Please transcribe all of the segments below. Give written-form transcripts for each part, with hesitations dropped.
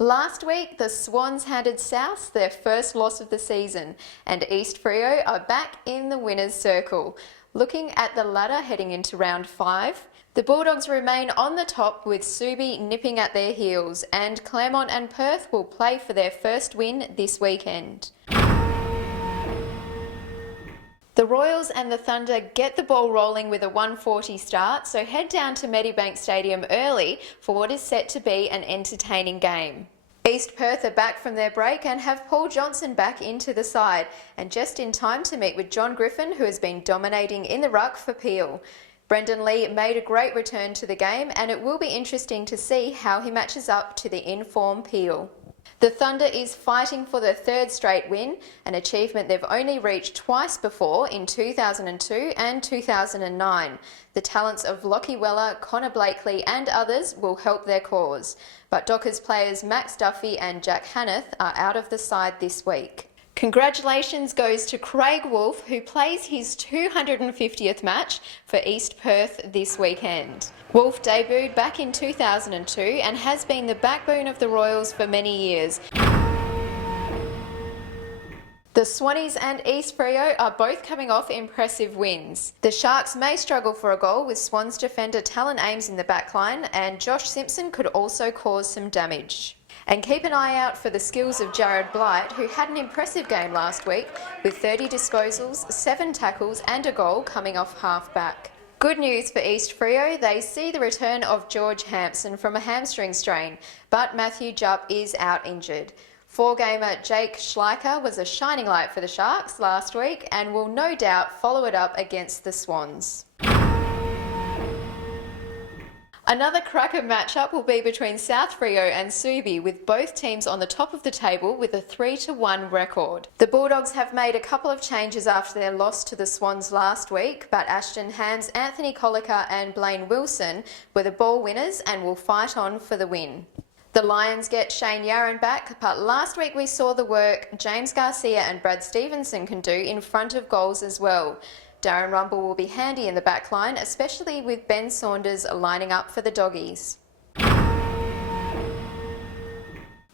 Last week, the Swans handed South their first loss of the season, and East Freo are back in the winner's circle. Looking at the ladder heading into round 5, the Bulldogs remain on the top with Subi nipping at their heels, and Claremont and Perth will play for their first win this weekend. The Royals and the Thunder get the ball rolling with a 1:40 start, so head down to Medibank Stadium early for what is set to be an entertaining game. East Perth are back from their break and have Paul Johnson back into the side, and just in time to meet with John Griffin, who has been dominating in the ruck for Peel. Brendan Lee made a great return to the game, and it will be interesting to see how he matches up to the in-form Peel. The Thunder is fighting for their third straight win, an achievement they've only reached twice before in 2002 and 2009. The talents of Lockie Weller, Connor Blakely and others will help their cause. But Dockers players Max Duffy and Jack Hanneth are out of the side this week. Congratulations goes to Craig Wolfe, who plays his 250th match for East Perth this weekend. Wolfe debuted back in 2002 and has been the backbone of the Royals for many years. The Swannies and East Freo are both coming off impressive wins. The Sharks may struggle for a goal with Swans defender Talon Ames in the backline, and Josh Simpson could also cause some damage. And keep an eye out for the skills of Jared Blight, who had an impressive game last week with 30 disposals, 7 tackles and a goal coming off half-back. Good news for East Freo, they see the return of George Hampson from a hamstring strain, but Matthew Jupp is out injured. 4-gamer Jake Schleicher was a shining light for the Sharks last week and will no doubt follow it up against the Swans. Another cracker matchup will be between South Freo and Subi, with both teams on the top of the table with a 3-1 record. The Bulldogs have made a couple of changes after their loss to the Swans last week, but Ashton Hams, Anthony Colliker and Blaine Wilson were the ball winners and will fight on for the win. The Lions get Shane Yarran back, but last week we saw the work James Garcia and Brad Stevenson can do in front of goals as well. Darren Rumble will be handy in the back line, especially with Ben Saunders lining up for the Doggies.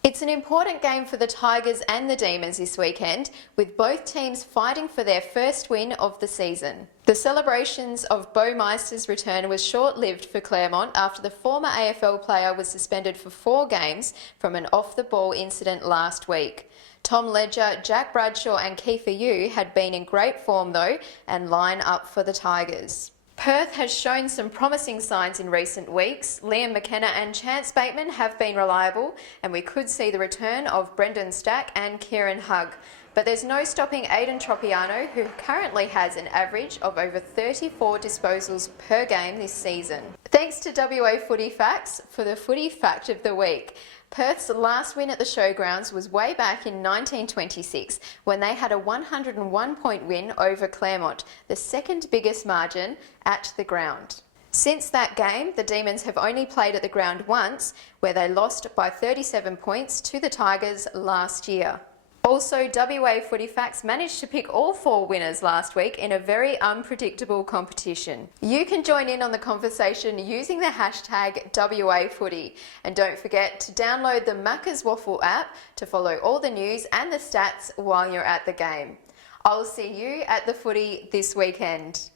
It's an important game for the Tigers and the Demons this weekend, with both teams fighting for their first win of the season. The celebrations of Bo Meister's return was short-lived for Claremont after the former AFL player was suspended for 4 games from an off-the-ball incident last week. Tom Ledger, Jack Bradshaw and Kiefer Yu had been in great form though and line up for the Tigers. Perth has shown some promising signs in recent weeks. Liam McKenna and Chance Bateman have been reliable, and we could see the return of Brendan Stack and Kieran Hugg. But there's no stopping Aidan Tropiano, who currently has an average of over 34 disposals per game this season. Thanks to WA Footy Facts for the Footy Fact of the Week. Perth's last win at the Showgrounds was way back in 1926 when they had a 101-point win over Claremont, the second biggest margin at the ground. Since that game, the Demons have only played at the ground once, where they lost by 37 points to the Tigers last year. Also, WA Footy Facts managed to pick all 4 winners last week in a very unpredictable competition. You can join in on the conversation using the hashtag WAFooty. And don't forget to download the Macca's WAFL app to follow all the news and the stats while you're at the game. I'll see you at the footy this weekend.